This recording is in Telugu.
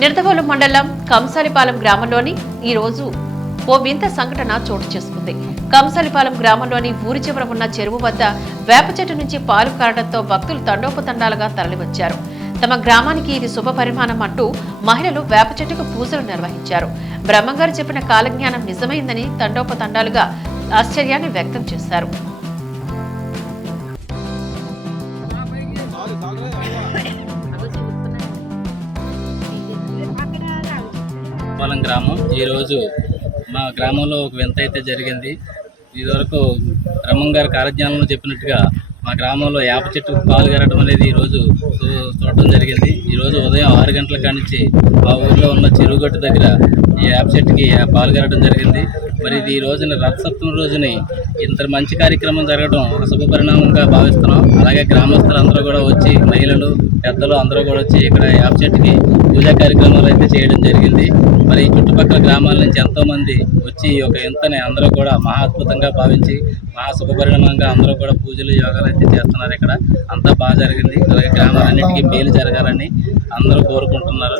నిడదవోలు మండలం కంసాలిపాలెం గ్రామంలోని ఈ రోజు ఓ వింత సంఘటన చోటు చేసుకుంది. కంసాలిపాలెం గ్రామంలోని ఊరి చివర ఉన్న చెరువు వద్ద వేప చెట్టు నుంచి పాలు కారడంతో భక్తులు తండోపతండాలుగా తరలివచ్చారు. తమ గ్రామానికి ఇది శుభ పరిమాణం అంటూ మహిళలు వేప చెట్టుకు పూజలు నిర్వహించారు. బ్రహ్మంగారు చెప్పిన కాలజ్ఞానం నిజమైందని తండోపతండాలుగా ఆశ్చర్యాన్ని వ్యక్తం చేశారు. పాలెం గ్రామం ఈరోజు మా గ్రామంలో ఒక వింత అయితే జరిగింది. ఇదివరకు బ్రహ్మంగారు కాలజ్ఞానంలో చెప్పినట్టుగా మా గ్రామంలో వేప చెట్టు పాలు గారడం అనేది ఈరోజు చూడటం జరిగింది. ఈరోజు ఉదయం 6 గంటల కానించి మా ఊరిలో ఉన్న చెరువుగట్టు దగ్గర ఈ వేప చెట్టుకి పాలు గారడం జరిగింది. మరి ఇది ఈ రోజున రథసప్తమి రోజుని ఇంత మంచి కార్యక్రమం జరగడం ఒక శుభ పరిణామంగా భావిస్తున్నాం. అలాగే గ్రామస్తులు అందరూ కూడా వచ్చి, మహిళలు పెద్దలు అందరూ కూడా వచ్చి ఇక్కడ వేప చెట్టుకి పూజా కార్యక్రమాలు అయితే చేయడం జరిగింది. మరి చుట్టుపక్కల గ్రామాల నుంచి ఎంతోమంది వచ్చి ఒక ఇంతని అందరూ కూడా మహా అద్భుతంగా భావించి మహా శుభ పరిణామంగా అందరూ కూడా పూజలు యోగాలు అయితే చేస్తున్నారు. ఇక్కడ అంతా బాగా జరిగింది. అలాగే గ్రామాలన్నిటికీ మేలు జరగాలని అందరూ కోరుకుంటున్నారు.